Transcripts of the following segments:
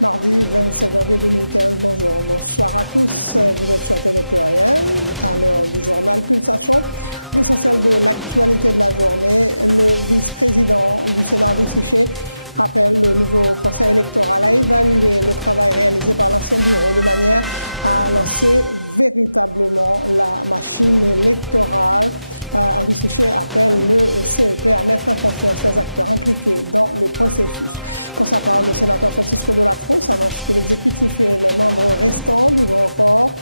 Mardi 27 janvier 2015, bonjour, bonsoir à tous. Vous êtes sur Télé Pluriel, à l'heure du journal Pulsation. L'essentiel de l'actualité de la journée, le vice-président du Sénat, André Sichet, appelle le nouveau conseil électoral à évaluer le travail réalisé par l'ancien bureau de manière à lancer véritablement la machine électorale. André Sichet appelle le CEP à mettre en confiance les acteurs impliqués dans le processus. Pour sa part, le sénateur Francisco de la Cruz annonce que l'exécutif et les membres restants du Grand Corps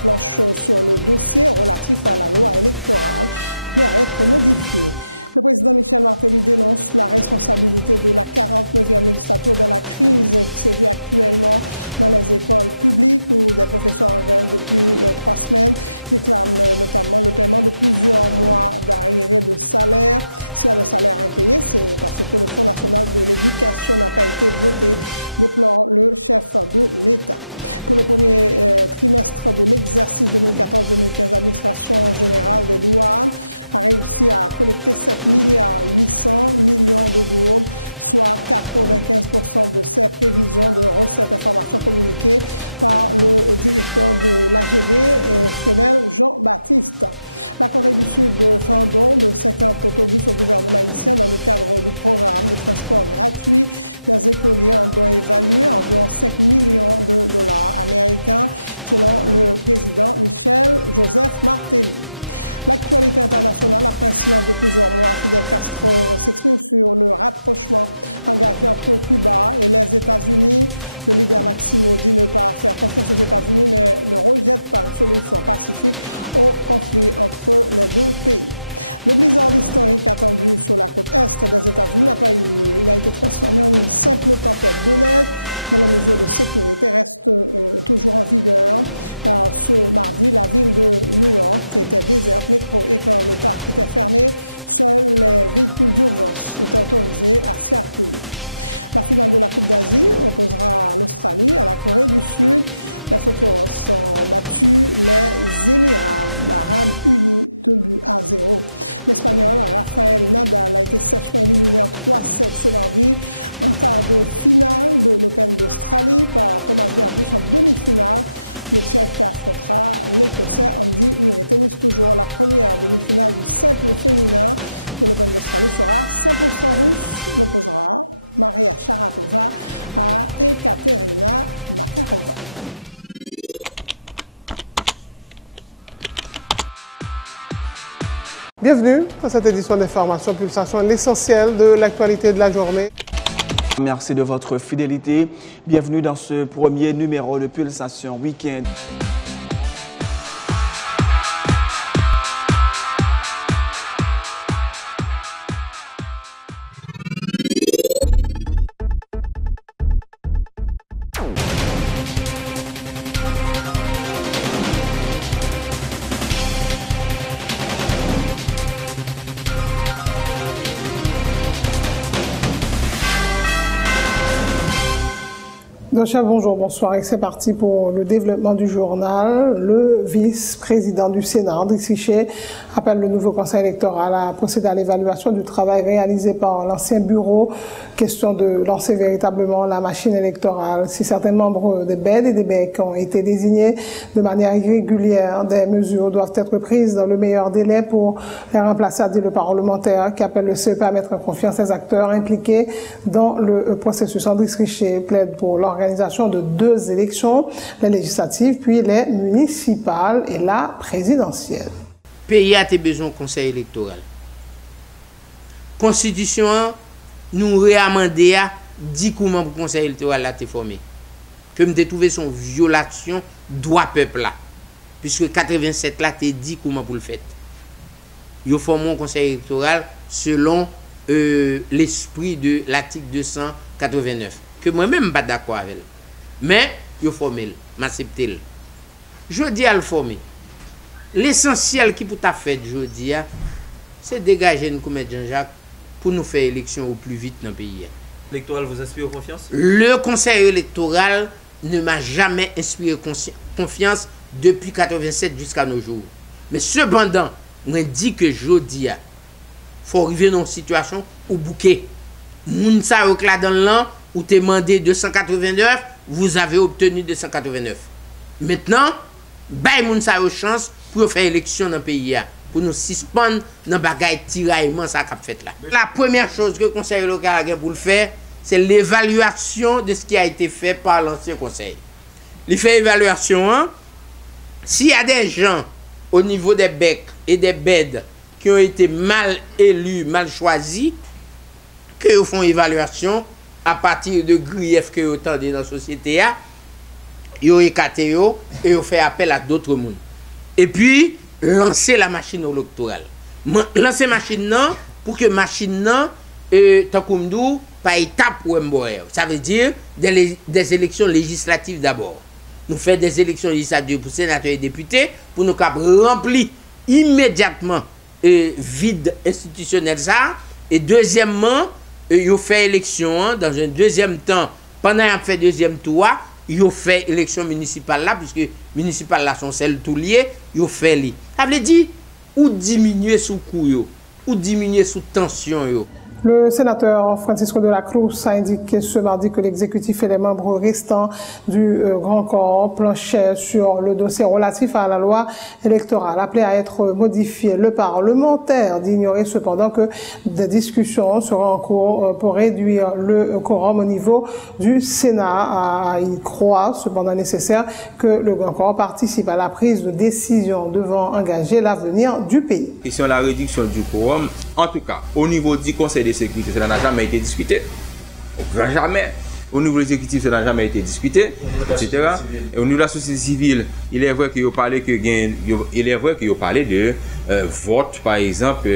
planchent sur le dossier relatif à la loi électorale qui à être modifiée. Le président Michel Martelly dénonce la responsabilité de la 49e législature dans la crise qui sévit actuellement dans les écoles publiques où des professeurs en grève depuis 3 semaines réclament notamment le paiement de plusieurs mois d'arriérés de salaire. S'il y a des salaires impayés, c'est parce que le Fonds national de l'éducation n'a pas été voté, déplore le chef de l'État. Pour le premier trimestre de l'exercice 2014-2015, l'administration générale des douanes a réussi à collecter 7,8 milliards de gourdes, soit 95% de ses prévisions de recettes informations communiquées par le directeur de l'AGD, Frédéric Jean-Baptiste. La Corée du Sud fait un don de 50 autobus au gouvernement haïtien dans le cadre du programme de transport gratuit des écoliers, un don évalué à environ 5 millions de dollars américains, selon le président Michel Joseph Martelly. L'actualité internationale, après un silence de plusieurs mois, Fidel Castro s'exprime sur le rapprochement engagé entre Cuba et les États-Unis. Le leader Maximo dit ne pas faire confiance aux États-Unis, mais ne rejette pas une solution pacifique au conflit entre les deux pays. Le blizzard historique attendu sur la côte est des États-Unis n'a pas eu lieu. Il a été transformé en une simple tempête de neige, mais les mesures de sécurité restent toujours en vigueur. Ce mardi, la ville de New York, qui était déserte, métro et quand le parc était fermé, seuls les véhicules d'urgence étaient autorisés à circuler. La finale de la Coupe d'Asie opposera l'Australie à la Corée du Sud. Les Sotiros ont battu les Émirats arabes unis 2-0. L'Espagnol Rafael Nadal a été sèchement éliminé en 3-7 ce mardi en quart de finale de l'Open d'Australie par Thomas Berdych en demi-finale. Le Tchèque affrontera l'Écossais Andy Murray. Tennis toujours, la première demi-finale du simple féminin de l'Open d'Australie sera 100% russe. L'opposera Maria Sharapova à Ekaterina Makarova. Bienvenue dans cette édition d'Information Pulsation, l'essentiel de l'actualité de la journée. Merci de votre fidélité. Bienvenue dans ce premier numéro de Pulsation Week-end. Donc, bonjour, bonsoir et c'est parti pour le développement du journal. Le vice-président du Sénat, André Sichet, appelle le nouveau conseil électoral à procéder à l'évaluation du travail réalisé par l'ancien bureau. Question de lancer véritablement la machine électorale. Si certains membres des BED et des BEC ont été désignés de manière irrégulière, des mesures doivent être prises dans le meilleur délai pour les remplacer, a dit le parlementaire qui appelle le CEP à mettre en confiance les acteurs impliqués dans le processus. André Sichet plaide pour l'organisation de 2 élections, les législatives, puis les municipales et la présidentielle. Pays a besoin de conseil électoral. Constitution, nous réamendé à 10 comment pour conseil électoral a été formé. Que me trouvé son violation droit peuple là. Puisque 87 là, t'es dit comment pour le faire. Ils formé un conseil électoral selon l'esprit de l'article 289. Que moi-même pas d'accord avec elle. Mais, je formé, m'accepter. Je dis à le former. L'essentiel qui pour ta fait, je dis, c'est dégager une comète Jean-Jacques pour nous faire élection au plus vite dans le pays. L'électoral vous inspire confiance? Le conseil électoral ne m'a jamais inspiré confiance depuis 87 jusqu'à nos jours. Mais cependant, on dit que je dis, faut arriver dans une situation où bouquet. Moun sa là dans l'an, ou t'es demandé 289, vous avez obtenu 289. Maintenant, bay moun sa yo chance pour faire élection dans le pays, pour nous suspendre dans le bagage tiraillement ça qu'a fait là. La première chose que le conseil local a pour le faire, c'est l'évaluation de ce qui a été fait par l'ancien conseil. Il fait évaluation, hein? S'il y a des gens au niveau des becs et des beds qui ont été mal élus, mal choisis, qu'ils font évaluation à partir de griefs que vous entendez dans la société, ils ont écarté et ils ont fait appel à d'autres mondes. Et puis, lancer la machine électorale. Lancer la machine non, pour que la machine non, Takoumdou, par étape pour Mboer. Ça veut dire des élections législatives d'abord. Nous faisons des élections législatives pour sénateurs et députés pour nous remplir immédiatement vide institutionnel ça. Et deuxièmement, ils fait élection dans un deuxième temps. Pendant qu'ils fait deuxième tour, ils fait élection municipale là, puisque municipales là sont celles tout liées, ils fait li. Ça veut dire ou diminuer sous coup ou diminuer sous tension yo. Le sénateur Francisco de la Cruz a indiqué ce mardi que l'exécutif et les membres restants du Grand Corps planchaient sur le dossier relatif à la loi électorale, appelé à être modifié. Le parlementaire d'ignorer cependant que des discussions seront en cours pour réduire le quorum au niveau du Sénat. Il croit cependant nécessaire que le Grand Corps participe à la prise de décision devant engager l'avenir du pays. Et sur la réduction du quorum, en tout cas, au niveau du Conseil de sécurité, cela n'a jamais été discuté. Jamais. Au niveau de l'exécutif, cela n'a jamais été discuté, etc. Et au niveau de la société civile, il est vrai qu'il a parlé de vote, par exemple,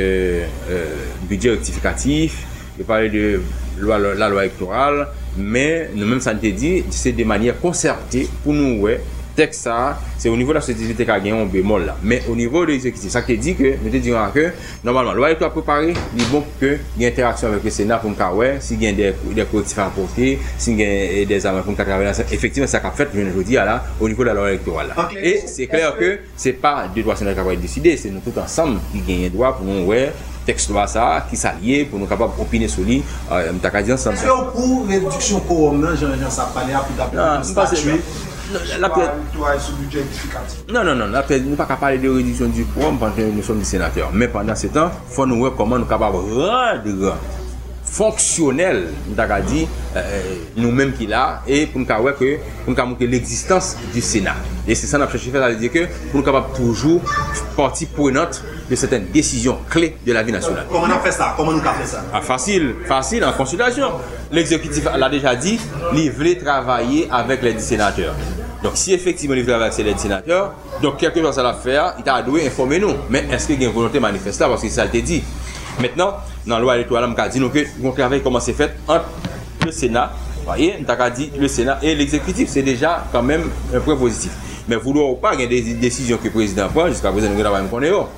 budget rectificatif, il a parlé de la loi électorale, mais nous-mêmes, ça nous a dit, c'est de manière concertée pour nous, ouais. Texte ça, c'est au niveau de la société qui a gagné un bémol là. Mais au niveau de l'exécutif, ça qui dit que, nous te disons que, normalement, la loi électorale préparée, il est bon que il y ait interaction avec le Sénat pour nous voir s'il y a des correctifs à apporter, s'il y a des amendements pour nous travailler. Effectivement, ça qu'a fait, je dis là, au niveau de la loi électorale là. Et c'est clair que c'est pas deux droits sénateurs qui vont décider, c'est nous tous ensemble qui gagnons droit pour nous voir texte loi ça, qui s'allie pour nous capables d'opiner sur lui. Est-ce que pour réduction quorum, Jean ça parler pour statuer? Non, nous ne pouvons pas parler de réduction du quorum pendant que nous sommes des sénateurs. Mais pendant ce temps, il faut nous voir comment nous sommes capables de rendre fonctionnel, nous-mêmes qui là, et pour nous voir que montrer l'existence du Sénat. Et c'est ça que nous cherchons à faire, c'est-à-dire que pour nous capables toujours partie prenante de certaines décisions clés de la vie nationale. Comment on a fait ça? Comment nous avons fait ça? Facile, en consultation. L'exécutif l'a déjà dit, il voulait travailler avec les sénateurs. Donc si effectivement il veut travailler avec les sénateurs, donc quelque chose à la faire, il a dû informer nous. Mais est-ce qu'il y a une volonté manifeste là? Parce que ça a été dit. Maintenant, dans la loi électorale, on a dit que le travail comment c'est fait entre le Sénat, voyez, on a dit le Sénat et l'exécutif, c'est déjà quand même un point positif. Mais vous ne voulez pas qu'il y ait des décisions que le président prend, jusqu'à présent, nous avons connaître.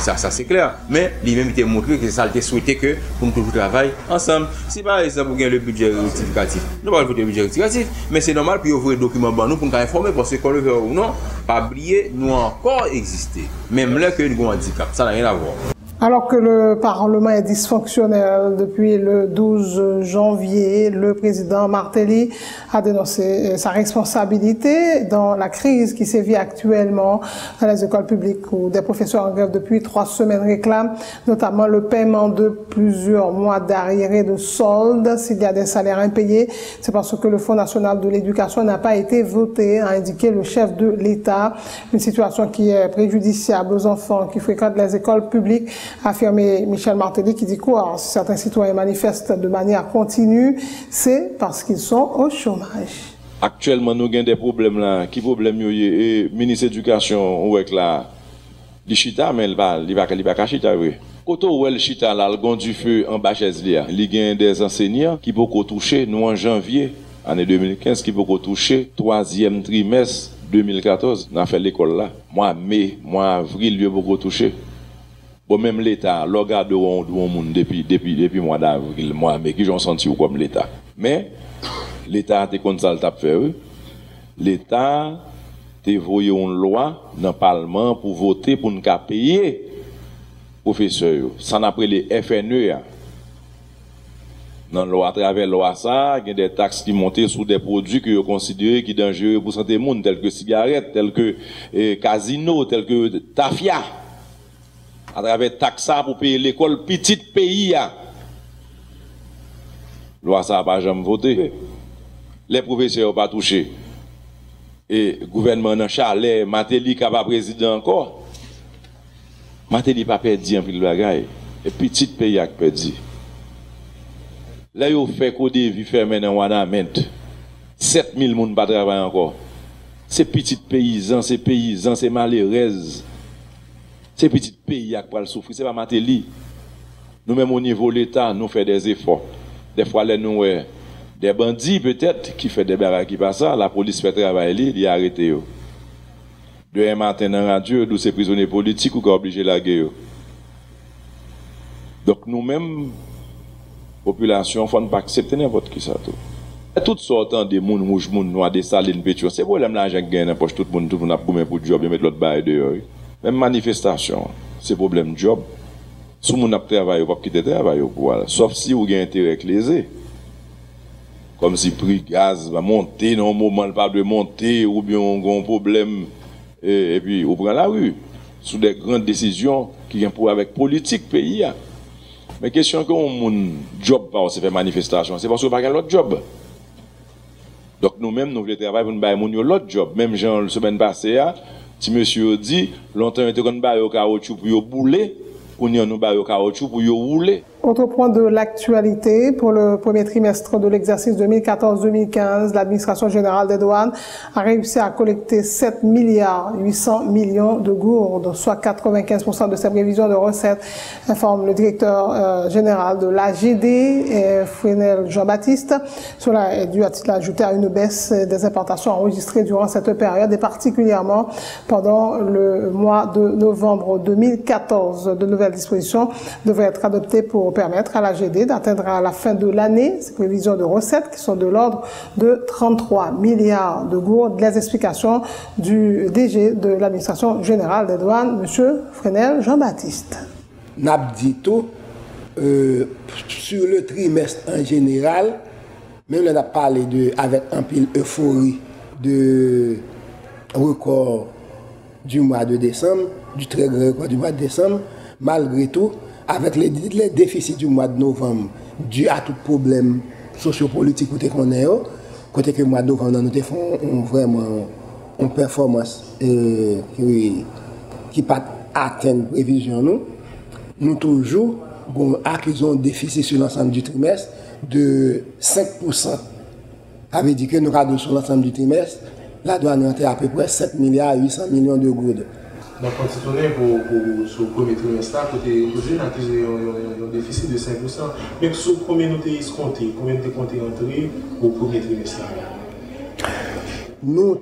Ça c'est clair. Mais lui-même il a montré que ça a été souhaité que pour nous toujours travailler ensemble. Si par exemple vous gagnez le budget rectificatif, nous allons voter le budget rectificatif, mais c'est normal puis ouvrir le document pour nous pour nous informer parce que qu'on le veut ou non, pas oublier, nous encore exister. Même là que nous avons un handicap, ça n'a rien à voir. Alors que le Parlement est dysfonctionnel depuis le 12 janvier, le président Martelly a dénoncé sa responsabilité dans la crise qui sévit actuellement dans les écoles publiques où des professeurs en grève depuis 3 semaines réclament notamment le paiement de plusieurs mois d'arriérés de solde s'il y a des salaires impayés. C'est parce que le Fonds national de l'éducation n'a pas été voté, a indiqué le chef de l'État. Une situation qui est préjudiciable aux enfants qui fréquentent les écoles publiques, a affirmé Michel Martelly, qui dit quoi? Si certains citoyens manifestent de manière continue, c'est parce qu'ils sont au chômage. Actuellement, nous avons des problèmes là. Qui problème et ministre de l'Éducation ou avec la chita, mais il va pas chita, oui. Quand on voit le chita là, le gond du feu en bas chaise là, il y a des enseignants qui peuvent toucher, nous en janvier, année 2015, qui peuvent toucher 3e trimestre 2014, on a fait l'école là. Moi, mai, moi, avril, il y a beaucoup touché. Bon, même l'État, le regarde depuis mois d'avril, moi, mais qui j'en senti comme l'État. Mais, l'État a comme ça le tape fait. L'État a voyé une loi dans le Parlement pour voter pour nous payer professeurs. Ça n'a pas les FNE. Dans loi, à travers loi ça, il y a des taxes qui montent sur des produits que vous considérez qui sont dangereux pour la santé monde, tels que cigarettes, tels que casino, tels que tafia. À travers taxes ça pour payer l'école petite pays. Loi ça n'a pas jamais voté. Les professeurs n'ont pas touché. Et le gouvernement dans Chalet, Matéli qui pas président encore. Matéli pas perdu un peu de bagaille. Et petit pays a perdu. Là, il fait qu'au début fermé dans Wanament. 7000 personnes pas travailler encore. Ces petits paysans, c'est malheureux. Ces petits pays qui peuvent souffrir, c'est pas Matéli. Nous-mêmes au niveau de l'État, nous faisons des efforts. Des fois, nous des bandits peut-être qui font des barrages qui passent, la police fait travailler, il a arrêté. Demain matin dans la radio, nous sommes prisonniers politiques ou qui sont obligés de la guerre. Donc nous-mêmes, population, il ne faut pas accepter n'importe qui ça. Toutes sortes de monde rouge, monde noir, des salines, pétures. C'est pour l'argent qui gagne dans poche tout le monde a pour le job, mettre l'autre bail dehors. Même manifestation, c'est problème job. Si on a travaillé, on ne peut pas quitter le travail. Sauf si vous avez intérêt éclairé. Comme si le prix gaz va monter, dans un moment, il pas de monter, ou bien on a un problème, et puis on prend la rue. Sous des grandes décisions qui ont pour avec politique pays. Mais question que mon job pas se fait manifestation, c'est parce qu'on n'a pas l'autre job. Donc nous-mêmes, nous voulons travailler pour nous faire l'autre job. Même genre, la semaine passée, si monsieur dit, longtemps, il était qu'on a au caoutchouc pour bouler, pour nous faire au caoutchouc pour rouler. Autre point de l'actualité, pour le premier trimestre de l'exercice 2014-2015, l'administration générale des douanes a réussi à collecter 7 milliards 800 millions de gourdes, soit 95% de ses prévisions de recettes, informe le directeur général de l'AGD, Fresnel Jean-Baptiste. Cela est dû, a-t-il ajouté, à une baisse des importations enregistrées durant cette période et particulièrement pendant le mois de novembre 2014. De nouvelles dispositions devraient être adoptées pour permettre à l'AGD d'atteindre à la fin de l'année ses prévisions de recettes qui sont de l'ordre de 33 milliards de gourdes. Les explications du DG de l'administration générale des douanes, M. Fresnel Jean-Baptiste. Nabdito, sur le trimestre en général, même on a parlé avec un pile euphorie de record du mois de décembre, du très grand record du mois de décembre, malgré tout, avec les déficits du mois de novembre, dû à tout problème sociopolitique qu'on a, côté que le mois de novembre, nous avons vraiment une performance qui pas atteint prévision nous toujours accusons un déficit sur l'ensemble du trimestre de 5%. Ça veut dire que nous avons sur l'ensemble du trimestre, la douane rentre à peu près 7 milliards 800 millions de gourdes. Donc, quand on est pour ce premier trimestre, côté un déficit de 5%. Mais sur combien nous avons escompté, combien nous avons compté entrer au premier trimestre? Nous avons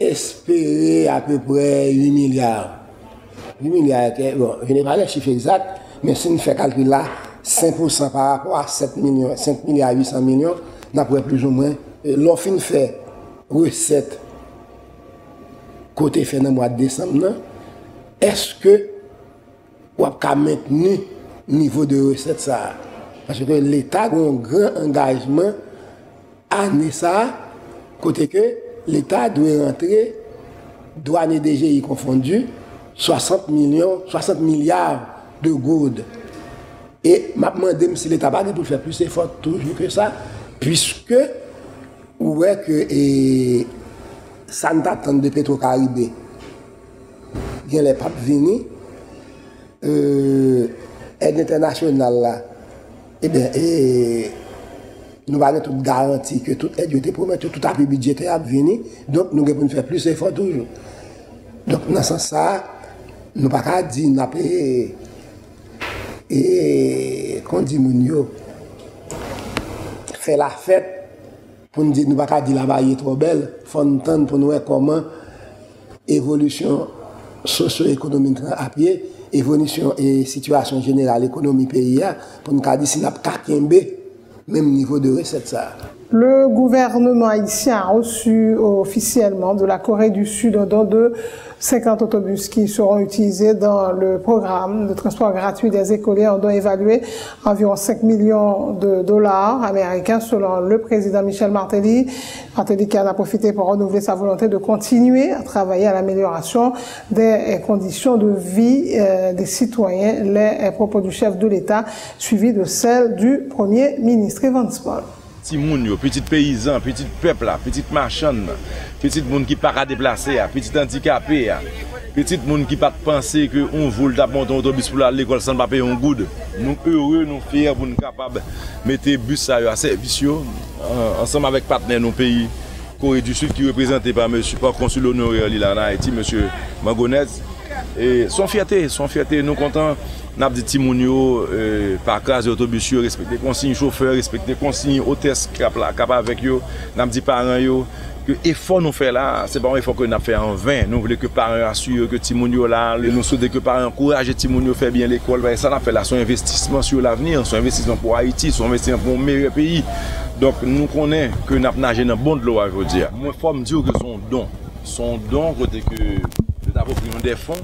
espéré à peu près 8 milliards. 8 milliards, bon, je n'ai pas les chiffres exacts, mais si nous faisons calcul là, 5% par rapport à 5 milliards 800 millions, nous avons plus ou moins, l'offre fait recette côté fait dans le mois de décembre. Est-ce que vous avez maintenu le niveau de recette ça? Parce que l'État a un grand engagement année ça, côté que l'État doit rentrer, douane et DGI confondus, 60 milliards de gourdes. Et je me demande si l'État va pour faire plus d'efforts toujours que ça, puisque ouais que ça ne t'attend de Petro-Caribé. Il y a les papes venus, aide internationale là, nous avons toute garantie que toute aide était promise, tout appui budgétaire a venu, donc nous devons faire plus d'efforts toujours. Donc dans ce sens, nous ne pouvons pas dire, nous avons qu'on dit, faire la fête, pour nous dire, nous ne pouvons pas dire la baille est trop belle, il faut entendre pour nous voir comment évolution socio-économique à pied, évolution et situation générale, économie pays, pour nous dire si nous n'avons pas même niveau de recette ça. Le gouvernement haïtien a reçu officiellement de la Corée du Sud un don de 50 autobus qui seront utilisés dans le programme de transport gratuit des écoliers, un don évalué à environ 5 millions de dollars américains selon le président Michel Martelly. Martelly qui en a profité pour renouveler sa volonté de continuer à travailler à l'amélioration des conditions de vie des citoyens. Les propos du chef de l'État suivis de celles du Premier ministre Evans Paul. Petit moun yo, petit paysan, petit peuple là, petit marchand, petit moun qui pas à déplacer, petit handicapé, petit moun qui pas penser que on voule d'abord ton autobus pour aller à l'école sans pas payer un good. Nous heureux, nous fiers pour nous capables mettre bus ça à service ensemble avec partenaires nos pays Corée du Sud qui représenté par monsieur par consul honoraire là en Haïti monsieur Mangonez et son fierté, nous contents. N'a dit timoun yo par craser autobus yo, respecter consignes chauffeur, respecter consignes hôtesse capable avec yo. N'a dit parents yo que effort nous fait là, c'est pas un effort que n'a fait en vain. Nous voulons que parents assurent que timoun yo là, nous souhaitons que parents encouragent timoun yo faire bien l'école. Ça n'a fait là son investissement sur l'avenir, son investissement pour Haïti, son investissement pour un meilleur pays. Donc nous connaissons que n'a nagé dans bon de l'eau à dire. Moi faut me dire que son don côté que d'abord pris des fonds.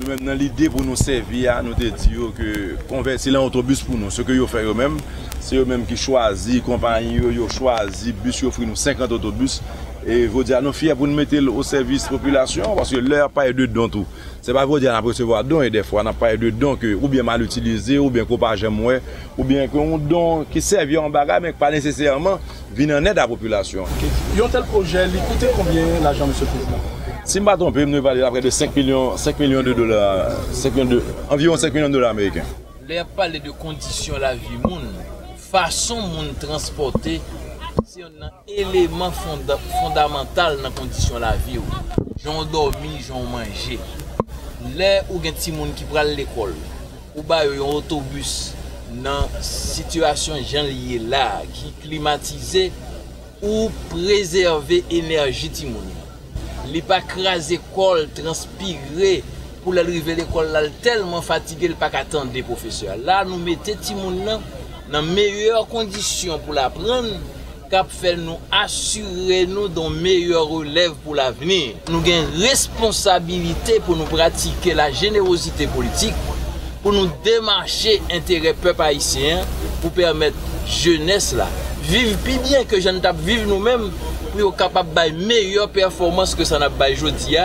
Nous-mêmes, dans l'idée pour nous servir, nous te disons que convertir l'autobus pour nous, ce que nous faisons eux-mêmes, c'est eux-mêmes qui choisissent, compagnie, ils choisissent, bus, ils offrent nous 50 autobus. Et vous dire, nous fiers pour nous mettre au service de la population, parce que l'heure pas de dons tout. C'est pas vous dire qu'on recevoir dons et des fois, on n'a pas de dons que ou bien mal utilisé, ou bien qu'on pas jamais, ou bien qu'on don qui servent en bagarre, mais pas nécessairement venir en aide à la population. Il y a un tel projet, il coûte combien l'argent, monsieur le président? Si je ne me trompe, nous parlons après de 5 millions de dollars, environ 5 millions de dollars américains. Là, parler de conditions de la vie, façon de transporter, c'est un élément fondamental dans la condition de la vie. J'en dormi, j'en mangé. Là où il y a des gens qui prennent l'école, ou un autobus dans une situation liée là, qui climatisé ou préserver l'énergie de il n'est pas crasé l'école, transpiré pour l'arrivée à l'école, tellement fatigué, il n'est pas qu'attendre des professeurs. Là, nous mettons les gens dans de meilleures conditions pour l'apprendre, cap fait nous assurer nous dans meilleure relève pour l'avenir. Nous avons une responsabilité pour nous pratiquer la générosité politique, pour nous démarcher l'intérêt peuple haïtien, pour permettre jeunesse là vivre plus bien que jeunes vivre nous-mêmes. Pour être capable de meilleure performance que ça n'a pas aujourd'hui.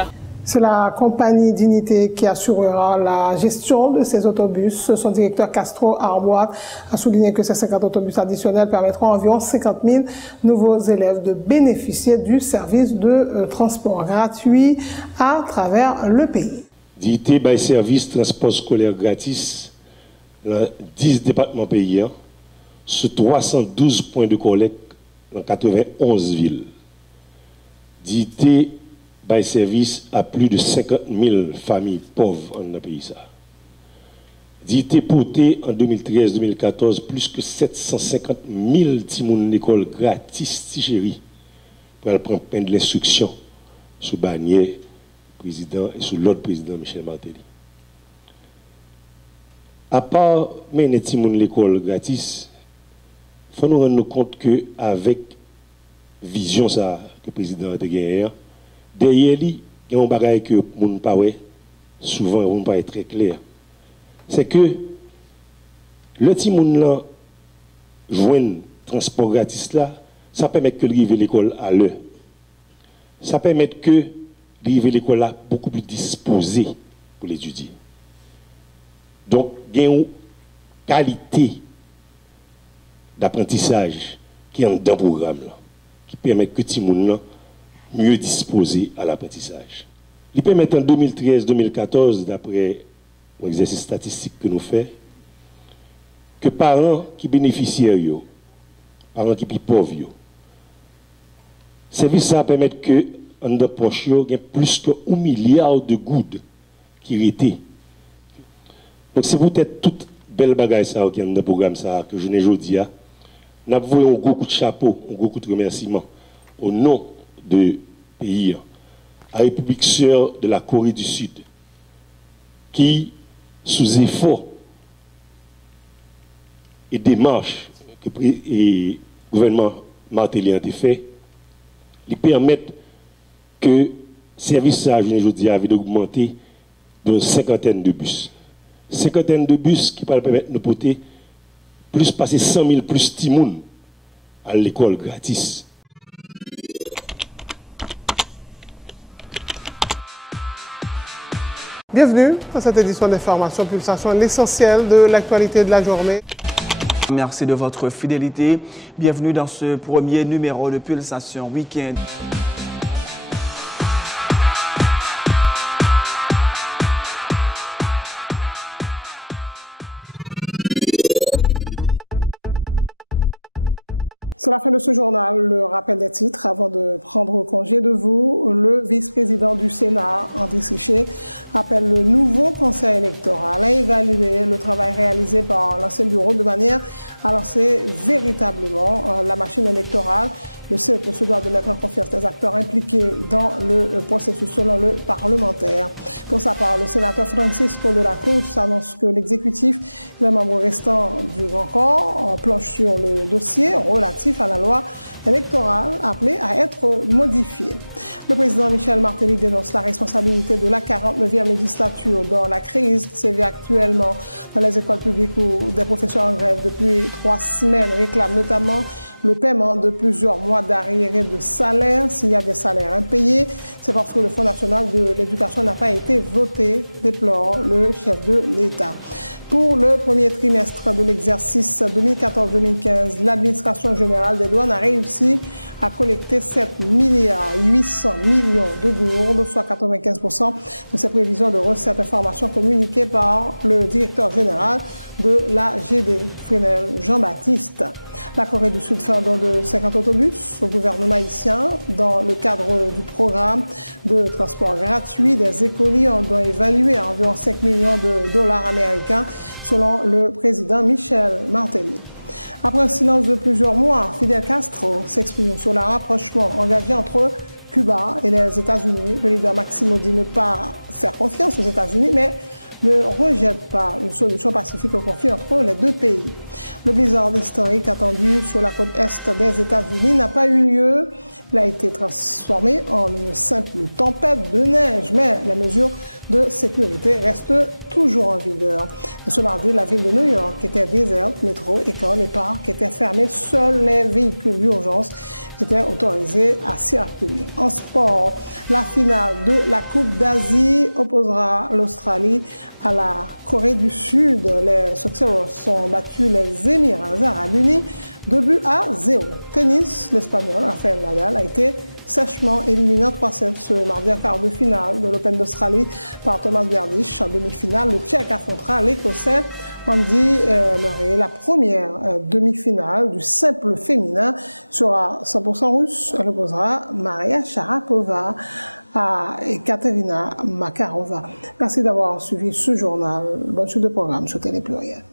C'est la compagnie Dignité qui assurera la gestion de ces autobus. Son directeur Castro Arbois a souligné que ces 50 autobus additionnels permettront à environ 50 000 nouveaux élèves de bénéficier du service de transport gratuit à travers le pays. Dignité by service transport scolaire gratis dans 10 départements payants sur 312 points de collecte dans 91 villes. Dignité by service à plus de 50 000 familles pauvres dans le pays. Dignité porté en 2013-2014 plus que 750 000 timons d'école gratis, chéri, pour prendre peine de l'instruction sous Barnier, président, et sous l'autre président Michel Martelly. À part mener timons l'école gratis, il faut nous rendre compte qu'avec vision ça que le président a gagné, derrière lui, il y a un bagage que moun pa wè, souvent on pas très clair. C'est que le petit moun là joindre transport gratis là, ça permet que arriver à l'école à l'heure. Ça permet que arriver à l'école là beaucoup plus disposé pour l'étudier. Donc, il y a une qualité d'apprentissage qui est dans le programme là, qui permet que petit moun là mieux disposé à l'apprentissage. Il permet en 2013-2014, d'après l'exercice statistique que nous faisons, que parents qui bénéficiaires, parents qui sont pauvres, service ça permet que en de poche, il y a plus que 1 milliard de gouttes qui étaient. Donc c'est peut-être toute belle bagaille ça qui est dans le programme ça que je n'ai aujourd'hui. Nous avons un gros coup de chapeau, un gros coup de remerciement au nom de pays, à la République sœur de la Corée du Sud, qui, sous effort et démarche que le gouvernement Martelly a été fait, ils permettent que le service ça, je vous dis, avait augmenté d'une cinquantaine de bus. Cinquantaine de bus qui peuvent permettre de porter plus passer 100 000 plus timoun à l'école gratis. Bienvenue à cette édition d'Information Pulsation, l'essentiel de l'actualité de la journée. Merci de votre fidélité. Bienvenue dans ce premier numéro de Pulsation Week-end. C'est la fin de ce journal, le rappel des titres. Avant de prendre congé de vous, le vice-président du Sénat, André Séché, appelle le nouveau conseil électoral à évaluer le travail réalisé par l'ancien bureau de manière à lancer véritablement la machine électorale. Le CEP se doit de mettre en confiance les acteurs impliqués dans le processus selon le parlementaire. Pour sa part, le sénateur Francisco de la Cruz annonce que l'exécutif et les membres restants du Grand Corps planchent sur le dossier relatif à la loi électorale appelée à être modifiée. Le président Michel Martelly dénonce la responsabilité de la 49e législature dans la crise qui sévit actuellement dans les écoles publiques où des professeurs en grève depuis 3 semaines réclament notamment le paiement de plusieurs mois d'arriérés de salaire. S'il y a des salaires impayés, c'est parce que le Fonds national de l'éducation n'a pas été voté, déplore le chef de l'État. Pour le premier trimestre de l'exercice 2014-2015, l'administration générale des douanes a réussi à collecter 7,8 milliards de gourdes, soit 95% de ses prévisions de recettes. Information communiquée par le directeur général de la GD, Fresnel Jean-Baptiste. La Corée du Sud fait un don de 50 autobus au gouvernement haïtien dans le cadre du programme de transport gratuit des écoliers. On doit évaluer à environ 5 millions de dollars américains selon le président Michel Martelly. Après un silence de plusieurs mois, Fidel Castro s'exprime sur le rapprochement engagé entre Cuba et les États-Unis. Le leader Maximo dit ne pas faire confiance aux États-Unis, mais ne rejette pas une solution pacifique au conflit entre les deux pays. Le blizzard historique attendu sur la côte est des États-Unis n'a pas eu lieu. Il a été transformé en une simple tempête de neige, mais les mesures de sécurité restent toujours en vigueur. Ce mardi, la ville de New York était déserte, métro, école et parcs étaient fermés. Seuls les véhicules d'urgence étaient autorisés à circuler. En sport, la finale de la Coupe d'Asie opposera l'Australie à la Corée du Sud. Les Soxeros ont battu les Émirats Arabes Unis 2-0. Tennis, l'Espagnol Rafael Nadal a été sèchement éliminé en 3-7 ce mardi en quart de finale de l'Open d'Australie par Thomas Berdych. En demi-finale, le Tchèque affrontera l'Écossais Andy Murray. La première demi-finale du simple féminin sera 100% russe. Elle opposera Maria Sharapova à Ekaterina Makarova. Merci d'avoir suivi ce journal. Bonne suite de programme sur Télé Pluriel.